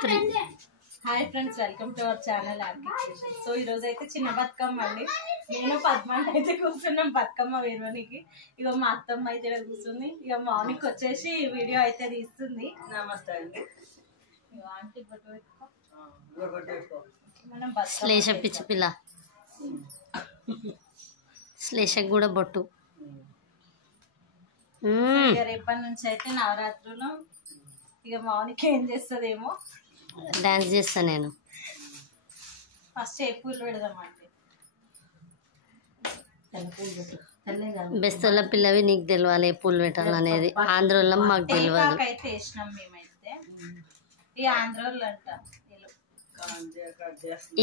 Hi friends, welcome to our channel architecture. So ఈ రోజు అయితే చిన్న బతుకమ్మ అండి. నేను పద్మ అయితే కూర్చున్నాం బతుకమ్మ వేరువనికి. ఇక మా అత్తమ్మ అయితే కూర్చుంది. ఇక మార్నింగ్ వచ్చేసి వీడియో అయితే తీస్తుంది. నమస్తే అండి. ఆంటీ బొట్టు పెట్టుకో. మనం శ్లేష పిచ్చి పిల్ల, శ్లేషకు కూడా బొట్టు. రేపటి నుంచి అయితే నవరాత్రులు. ఇక మార్నింగ్ ఏం చేస్తుందేమో డాన్స్ చేస్తా నేను. ఫస్ట్ ఏ పూలు పెడదామండి. బెస్తోళ్ళ పిల్లవి నీకు తెలియాలి ఏ పూలు పెట్టాలనేది. ఆంధ్రోళ్ళ మాకు తెలియదు. అయితే వేసినాం మేమైతే. ఈ ఆంధ్రోళ్ళు అంట.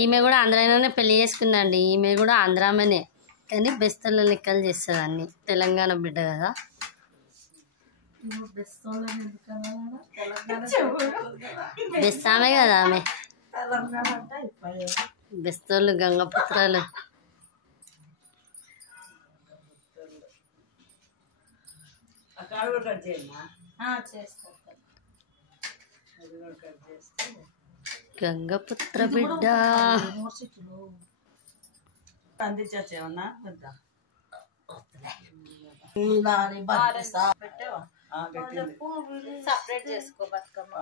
ఈమె కూడా ఆంధ్రాలోనే పెళ్లి చేసుకుందండి. ఈమె కూడా ఆంధ్రామనే, కానీ బెస్తోళ్ళ లెక్కలు చేస్తుంది అన్ని. తెలంగాణ బిడ్డ కదా. బెస్తామే కదా ఆమె. బెస్తోళ్ళు గంగపుత్రాలు. గంగపుత్ర బిడ్డ అందించేమన్నా సపరేట్ చేసుకో బతుకమ్మ.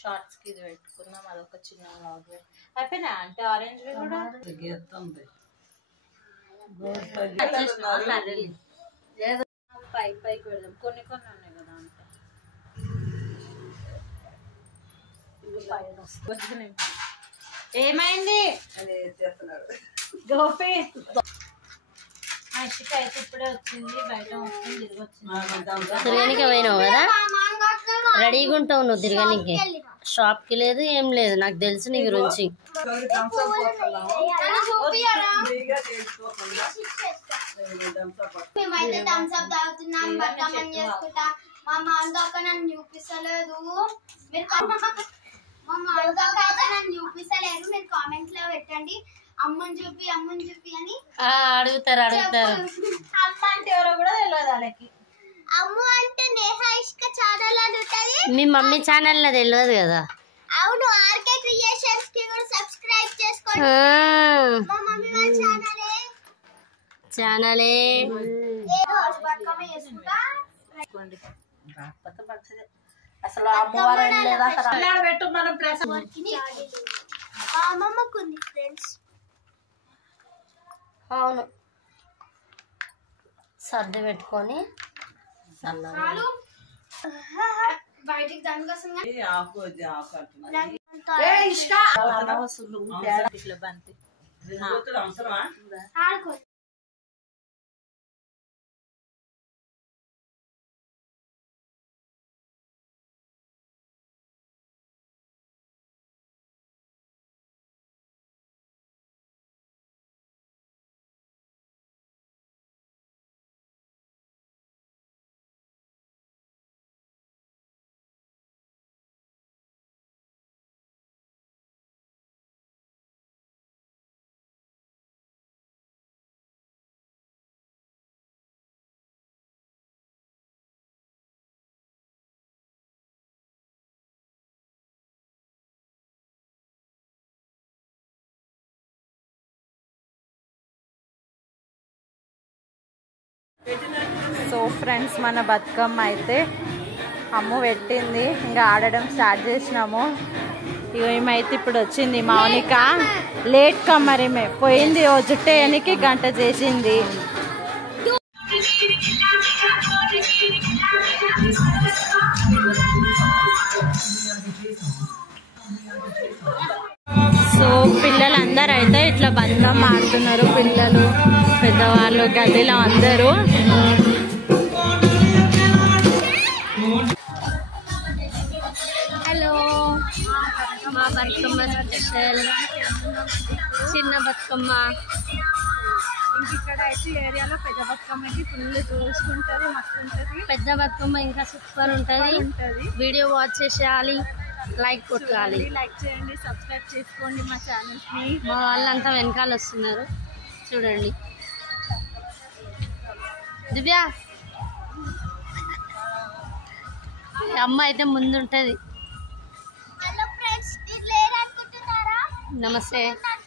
షార్ట్స్ కి ఇది పెట్టుకున్నాం. అదొక చిన్న వ్లాగ్ అయిపోయినా అంటే ఆరెంజ్ కూడా పైకి పెడదాం. కొన్ని కొన్ని ఉన్నాయి కదా అంటే. ఏమైంది గోపి? ఇషిక అయితే ఇప్పుడే వచ్చింది. బయట వస్తుంది, తిరిగి వచ్చింది. తిరగనికి పోయినావు కదా, రెడీగా ఉంటావు నువ్వు తిరగనికి. షాప్ కి లేదు ఏం లేదు, నాకు తెలుసు నీ గురించి. మేమైతే థమ్స్ అప్ తాగుతున్నాం, బతుకమ్మని చేసుకుంటా. మా మామగాక నన్ను చూపిస్తలేదు. మీరు మా మామగాక అయితే నన్ను చూపిస్తలేరు. మీరు కామెంట్ లో పెట్టండి అమ్మని చూపి అని. అడుగుతారు. అమ్మ అంటే ఎవరో కూడా తెలియదు వాళ్ళకి. అమ్ము అంటే నేహా ఇష్క ఛానల్ అని ఉంటది. మీ మమ్మీ ఛానల్ లో తెలియదు కదా. అవును, ఆర్కే క్రియేషన్స్ కి కూడా సబ్స్క్రైబ్ చేసుకోండి. మా మమ్మీ వాళ్ళ ఛానలే బతుకమ్మ చేసుకుంటా. అసలు అమ్మవారు లేదా పెట్టు మనం మా అమ్మమ్మకు ఉంది ఫ్రెండ్స్. అవును, సర్ది పెట్టుకొని బయటికి దానికోసం అవసరమా? సో ఫ్రెండ్స్, మన బతుకమ్మ అయితే అమ్ము పెట్టింది. ఇంకా ఆడడం స్టార్ట్ చేసినాము. ఇక ఏమైతే ఇప్పుడు వచ్చింది మౌనిక. లేట్ కమ్మరిమే పోయింది. ఓ జుట్టేయనికి గంట చేసింది. సో పిల్లలందరూ అయితే ఇట్లా బతుకమ్మ ఆడుతున్నారు. పిల్లలు, పెద్దవాళ్ళు, గల్లీలో అందరూ. హలో, మా బతుకమ్మ స్పెషల్ చిన్న బతుకమ్మ. ఇక్కడ అయితే ఏరియాలో పెద్ద బతుకమ్మకి ఫుల్ చూసుకుంటుంది, మస్తు ఉంటుంది. పెద్ద బతుకమ్మ ఇంకా సూపర్ ఉంటుంది. వీడియో వాచ్ చేసేయాలి, లైక్ కొట్టాలి. లైక్ చేయండి, సబ్స్క్రైబ్ చేసుకోండి మా ఛానల్కి. మా వాళ్ళంతా వెనకాల వస్తున్నారు చూడండి. దివ్య అమ్మ అయితే ముందుంటది. నమస్తే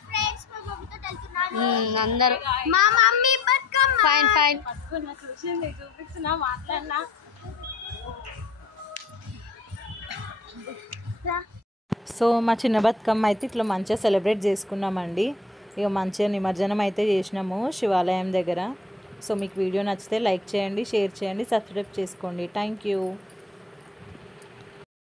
ఫ్రెండ్స్ మా మమ్మీతో వెళ్తున్నాను. అందరు మా మమ్మీ బతుకమ్మ ఫైన్ ఫైన్. చూపిస్తున్నా మాట్లాడినా. సో మా చిన్న బతుకమ్మ అయితే ఇట్లా మంచిగా సెలబ్రేట్ చేసుకున్నామండి. ఇక మంచిగా నిమజ్జనం అయితే చేసినాము శివాలయం దగ్గర. సో మీకు వీడియో నచ్చితే లైక్ చేయండి, షేర్ చేయండి, సబ్స్క్రైబ్ చేసుకోండి. Thank you.